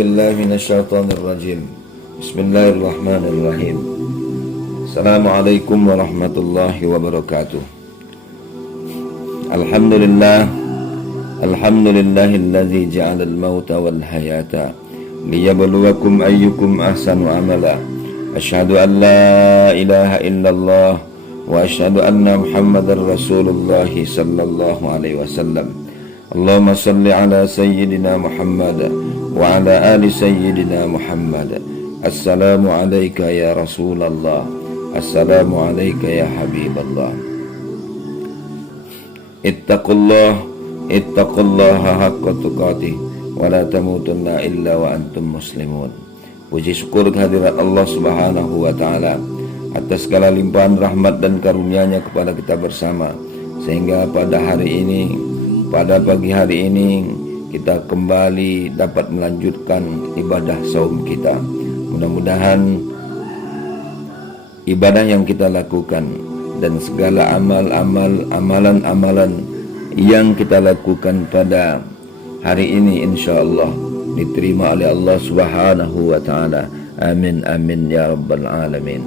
billahi minasyaitonir rajim. Bismillahirrahmanirrahim. Assalamualaikum warahmatullahi wabarakatuh. Alhamdulillahilladzi ja'alal mauta wal hayata liyabluwakum ayyukum ahsanu amala. Asyhadu an la ilaha illallah wa asyhadu anna Muhammadar Rasulullah sallallahu alaihi wasallam. Allahumma salli ala sayyidina Muhammad wa ala ali sayyidina Muhammad. Assalamu alayka ya Rasulullah, assalamu alayka ya Habiballah. Ittaqullaha haqqa tuqatih wa la tamutunna illa wa antum muslimun. Puji syukur kehadirat Allah Subhanahu wa taala atas segala limpahan rahmat dan karunia-Nya kepada kita bersama, sehingga pada pagi hari ini kita kembali dapat melanjutkan ibadah saum kita. Mudah-mudahan ibadah yang kita lakukan dan segala amalan-amalan yang kita lakukan pada hari ini insyaallah diterima oleh Allah Subhanahu wa taala. Amin amin ya rabbal alamin.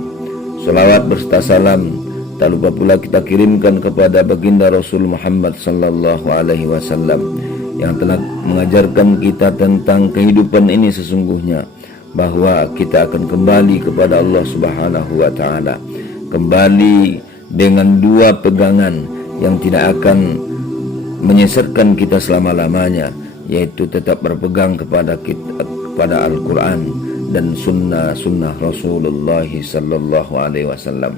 Salawat berserta salam tak lupa pula kita kirimkan kepada baginda Rasul Muhammad sallallahu alaihi wasallam yang telah mengajarkan kita tentang kehidupan ini sesungguhnya, bahwa kita akan kembali kepada Allah Subhanahu wa taala, kembali dengan dua pegangan yang tidak akan menyesatkan kita selama-lamanya, yaitu tetap berpegang kepada Al-Quran dan sunnah Rasulullah sallallahu alaihi wasallam.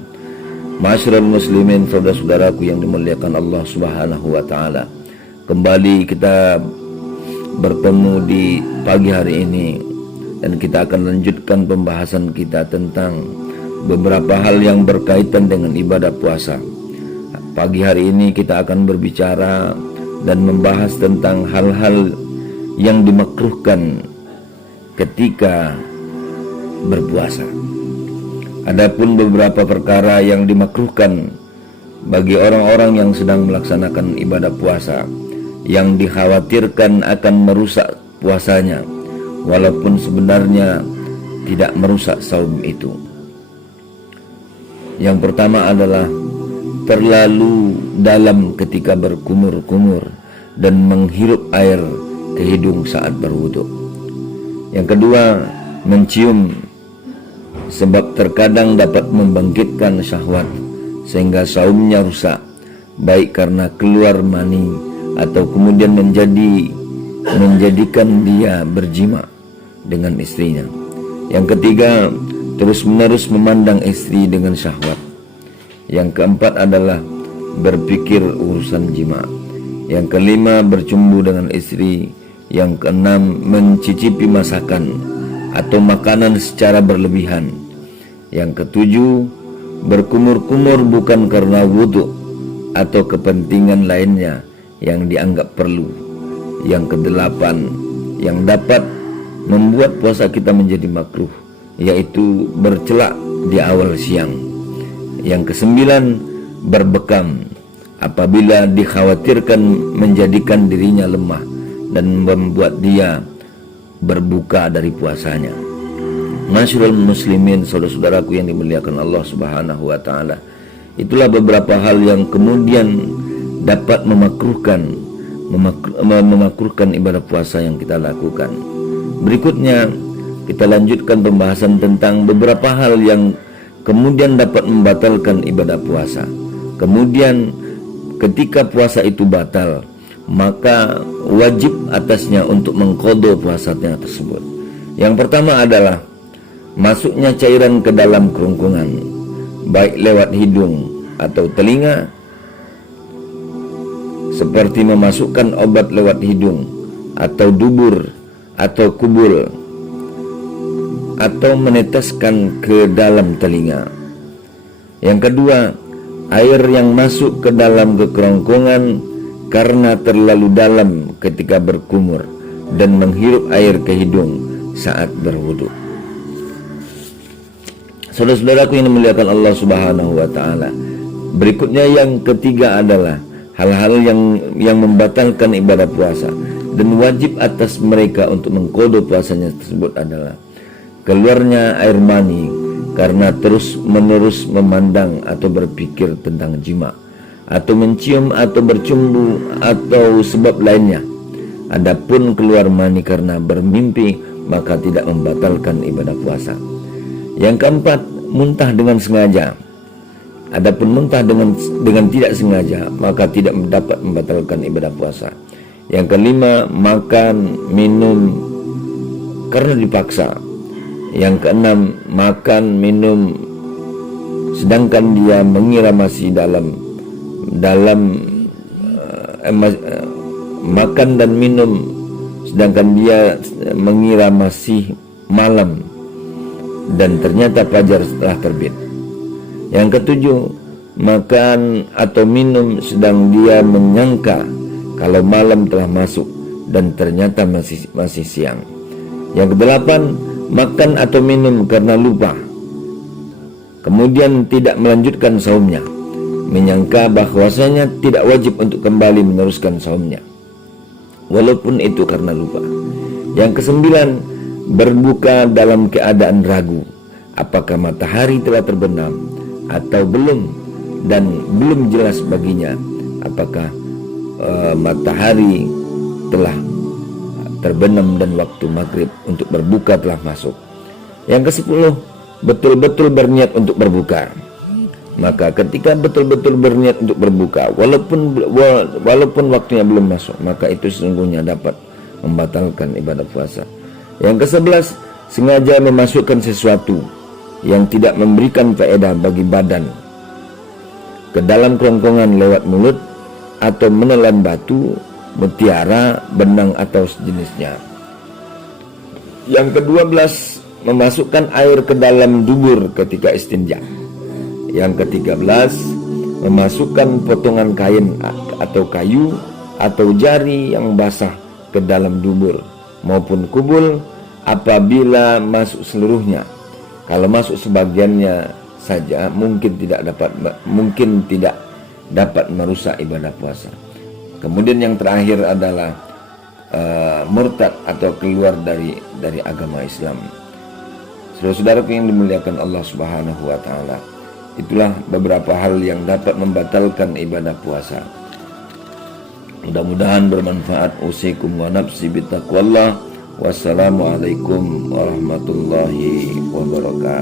Ma'asyiral muslimin, saudara-saudaraku yang dimuliakan Allah Subhanahu wa taala, kembali kita bertemu di pagi hari ini dan kita akan lanjutkan pembahasan kita tentang beberapa hal yang berkaitan dengan ibadah puasa. Pagi hari ini kita akan berbicara dan membahas tentang hal-hal yang dimakruhkan ketika berpuasa. Adapun beberapa perkara yang dimakruhkan bagi orang-orang yang sedang melaksanakan ibadah puasa, yang dikhawatirkan akan merusak puasanya, walaupun sebenarnya tidak merusak saum itu. Yang pertama adalah terlalu dalam ketika berkumur-kumur dan menghirup air ke hidung saat berwudu. Yang kedua, mencium, sebab terkadang dapat membangkitkan syahwat sehingga saumnya rusak, baik karena keluar mani atau kemudian menjadikan dia berjima dengan istrinya. Yang ketiga, terus-menerus memandang istri dengan syahwat. Yang keempat adalah berpikir urusan jima. Yang kelima, bercumbu dengan istri. Yang keenam, mencicipi masakan atau makanan secara berlebihan. Yang ketujuh, berkumur-kumur bukan karena wudhu atau kepentingan lainnya yang dianggap perlu. Yang kedelapan, yang dapat membuat puasa kita menjadi makruh, yaitu bercelak di awal siang. Yang kesembilan, berbekam apabila dikhawatirkan menjadikan dirinya lemah dan membuat dia berbuka dari puasanya. Ma'asyiral muslimin, saudara-saudaraku yang dimuliakan Allah Subhanahu wa taala, itulah beberapa hal yang kemudian dapat memakruhkan ibadah puasa yang kita lakukan. Berikutnya kita lanjutkan pembahasan tentang beberapa hal yang kemudian dapat membatalkan ibadah puasa. Kemudian ketika puasa itu batal, maka wajib atasnya untuk mengqadha puasanya tersebut. Yang pertama adalah masuknya cairan ke dalam kerongkongan, baik lewat hidung atau telinga, seperti memasukkan obat lewat hidung atau dubur atau kubul, atau meneteskan ke dalam telinga. Yang kedua, air yang masuk ke dalam kerongkongan karena terlalu dalam ketika berkumur dan menghirup air ke hidung saat berwudu. Saudara-saudaraku yang dimuliakan Allah Subhanahu wa taala, berikutnya yang ketiga adalah hal-hal yang membatalkan ibadah puasa. dan wajib atas mereka untuk mengqada puasanya tersebut adalah keluarnya air mani karena terus-menerus memandang atau berpikir tentang jima, atau mencium atau bercumbu atau sebab lainnya. Adapun keluar mani karena bermimpi, maka tidak membatalkan ibadah puasa. Yang keempat, muntah dengan sengaja. Adapun muntah dengan tidak sengaja, maka tidak dapat membatalkan ibadah puasa. Yang kelima, makan minum karena dipaksa. Yang keenam, makan minum sedangkan dia mengira masih makan dan minum sedangkan dia mengira masih malam dan ternyata fajar setelah terbit. Yang ketujuh, makan atau minum sedang dia menyangka kalau malam telah masuk dan ternyata masih siang. Yang kedelapan, makan atau minum karena lupa, kemudian tidak melanjutkan saumnya, menyangka bahwasanya tidak wajib untuk kembali meneruskan saumnya, walaupun itu karena lupa. Yang kesembilan, berbuka dalam keadaan ragu apakah matahari telah terbenam atau belum, dan belum jelas baginya apakah matahari telah terbenam dan waktu maghrib untuk berbuka telah masuk. Yang ke-10, betul-betul berniat untuk berbuka. Maka ketika betul-betul berniat untuk berbuka, walaupun waktunya belum masuk, maka itu sesungguhnya dapat membatalkan ibadah puasa. Yang ke-11, sengaja memasukkan sesuatu yang tidak memberikan faedah bagi badan ke dalam kerongkongan lewat mulut, atau menelan batu, mutiara, benang atau sejenisnya. Yang ke-12, memasukkan air ke dalam dubur ketika istinja. Yang ke-13, memasukkan potongan kain atau kayu atau jari yang basah ke dalam dubur maupun kubul apabila masuk seluruhnya. Kalau masuk sebagiannya saja mungkin tidak dapat merusak ibadah puasa. Kemudian yang terakhir adalah murtad atau keluar dari agama Islam. Saudara-saudaraku yang dimuliakan Allah Subhanahu wa taala, itulah beberapa hal yang dapat membatalkan ibadah puasa. Mudah-mudahan bermanfaat. Usikum wa nafsi bittaqwallah. Wassalamualaikum warahmatullahi wabarakatuh.